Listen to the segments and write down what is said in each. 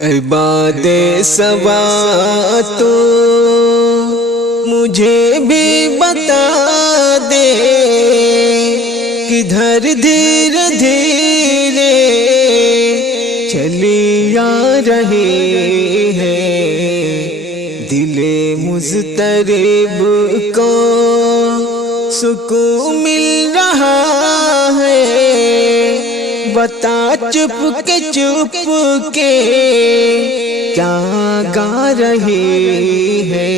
عباد سوا تو مجھے بھی بتا دے، کدھر دھیرے دھیرے چلی آ رہی ہے، دل مضطرب کو سکون مل رہا ہے، بتا چپ کے کیا گا رہی ہے۔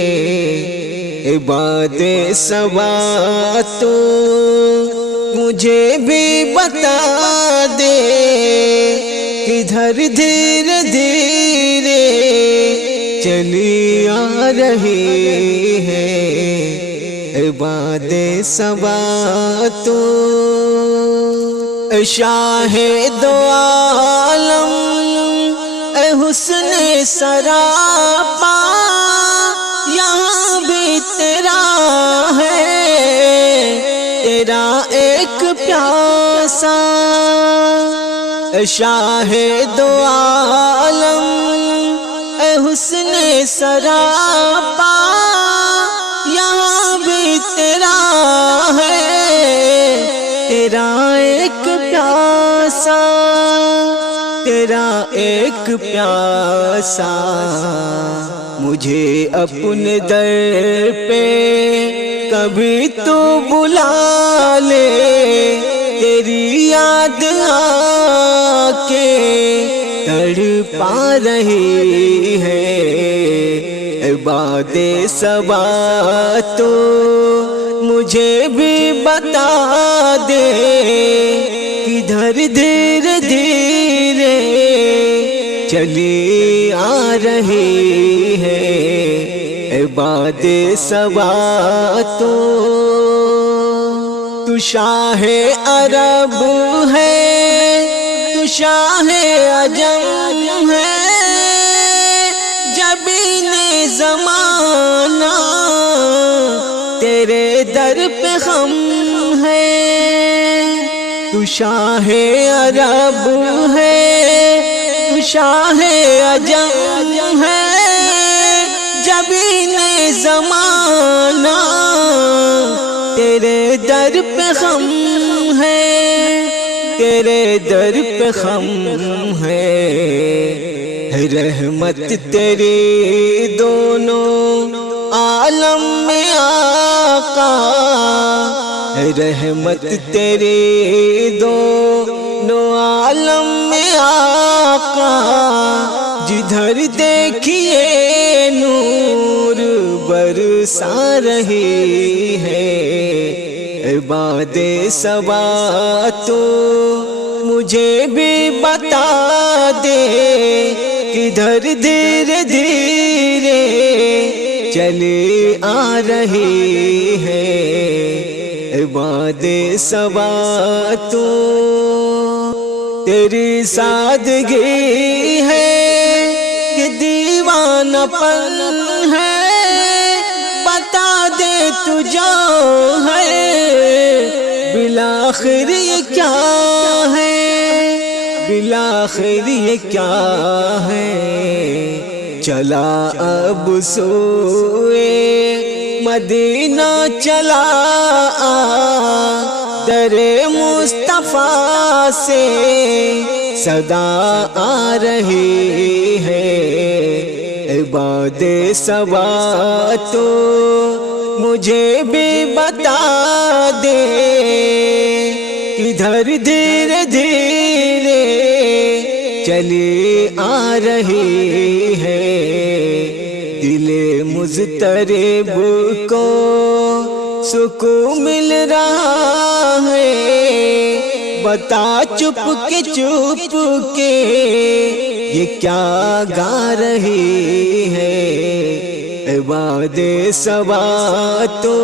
عباد سوا تو مجھے بھی بتا دے، کدھر دھیرے دھیرے چلی آ رہی ہے۔ عباد سوا تو شاہ دو عالم اے حسن سراپا، یہاں بھی تیرا ہے، تیرا ایک پیاسا۔ شاہ دو عالم اے حسن سراپا، یہاں بھی تیرا ہے، تیرا ایک پیاسا، تیرا ایک پیاسا۔ مجھے اپنے در پہ کبھی تو بلا لے، تیری یاد آ کے تڑپا رہی ہے۔ عباد سوا تو مجھے بھی بتا دے، کدھر دھیرے دھیرے چلی آ رہی ہے۔ عباد سوا تو شاہ عرب ہے، تو شاہ عجم ہے، جبین زمانہ تیرے در پہ خم ہے۔ تو شاہ عرب ہے، تو شاہ عجم ہے، جبین زمانہ تیرے در پہ خم ہے، تیرے در پہ خم ہے۔ رحمت تیری دونوں عالم میں آقا، رحمت تیری دونوں عالم میں آقا، جدھر دیکھیے نور برسا رہی ہے۔ عباد سوا تو مجھے بھی بتا دے، کدھر دھیرے دھیرے چلی آ رہی ہے۔ عباد سوا تو تیری سادگی ہے کہ دیوانہ پن ہے، بتا دے تو جو ہے، بالآخر یہ کیا ہے، بالآخر یہ کیا ہے۔ چلا اب سوئے مدینہ چلا آ، در مصطفیٰ سے صدا آ رہی ہے۔ عباد سوا تو مجھے بھی بتا دے، کدھر دھیرے دھیرے چلی آ رہی ہے۔ دل مضطرب کو سکون مل رہا ہے، بتا چپ کے یہ کیا گا رہی ہے۔ عباد سوا تو